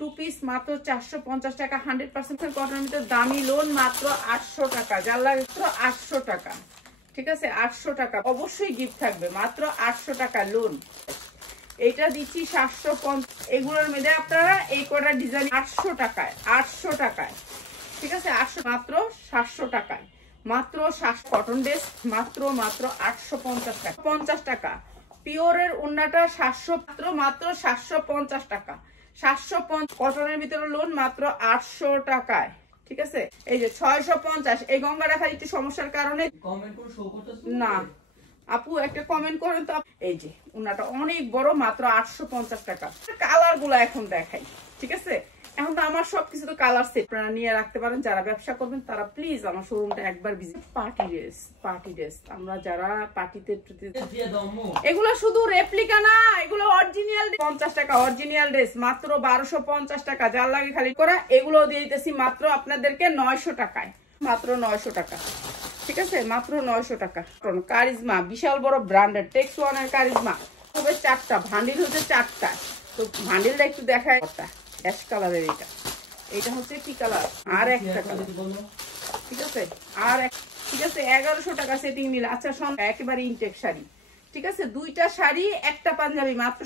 Two piece মাত্র 450 টাকা, 100% কটনের ভিতর দামি লোন মাত্র 800 টাকা, যার লাগে 800 টাকা। ঠিক আছে, 800 টাকা অবশ্যই গিফট থাকবে, মাত্র 800 টাকা লোন। এইটা দিচ্ছি 750। এগুলোর মধ্যে আপনারা এই কটা ডিজাইন 800 টাকায়, 800 টাকায়। ঠিক আছে, 800 মাত্র 700 টাকায়, মাত্র 700 কটন ড্রেস মাত্র 850 টাকা, 50 টাকা। পিওরের ওন্নাটা 700 মাত্র 750 টাকা, 750। কটনের ভিতরে লোন মাত্র 800 টাকায়। ঠিক আছে, এই যে 650। এই গঙ্গা রাখা একটু সমস্যার কারণে কমেন্ট করে শো করতেছ না, আপু একটা কমেন্ট করেন তো। এই যে ওনাটা অনেক বড়, মাত্র 850 টাকা। কালার গুলো এখন দেখাই। ঠিক আছে, এখন তো আমার সবকিছু তো কালার সেট আপনারা নিয়ে রাখতে পারেন। যারা ব্যবসা করবেন তারা প্লিজ আমার শোরুমটা একবার ভিজিট। পার্টি ড্রেস আমরা যারা পার্টিতে এগুলো শুধু রেপ্লিকা না, এগুলো অরিজিনাল। 50 টাকা অরিজিনাল ড্রেস মাত্র 1250 টাকা, যার লাগে খালি করা। এগুলো দিয়ে দিতেছি মাত্র আপনাদেরকে 900 টাকায়, মাত্র 900 টাকা। ঠিক আছে, মাত্র 900 টাকা। কারিজমা বিশাল বড় ব্র্যান্ডেড টেক্স ওয়ানের কারিজমা হবে 4টা, ভান্ডিল হচ্ছে 4টা। তো ভান্ডিলটা একটু দেখায়। অ্যাশ কালারের এটা হচ্ছে কি কালার, আর একটা কালার। ঠিক আছে, ঠিক আছে 1100 টাকা সেটিং নিলে। আচ্ছা, একেবারে ইনটেক শাড়ি। ঠিক আছে, 2টা শাড়ি একটা পাঞ্জাবি মাত্র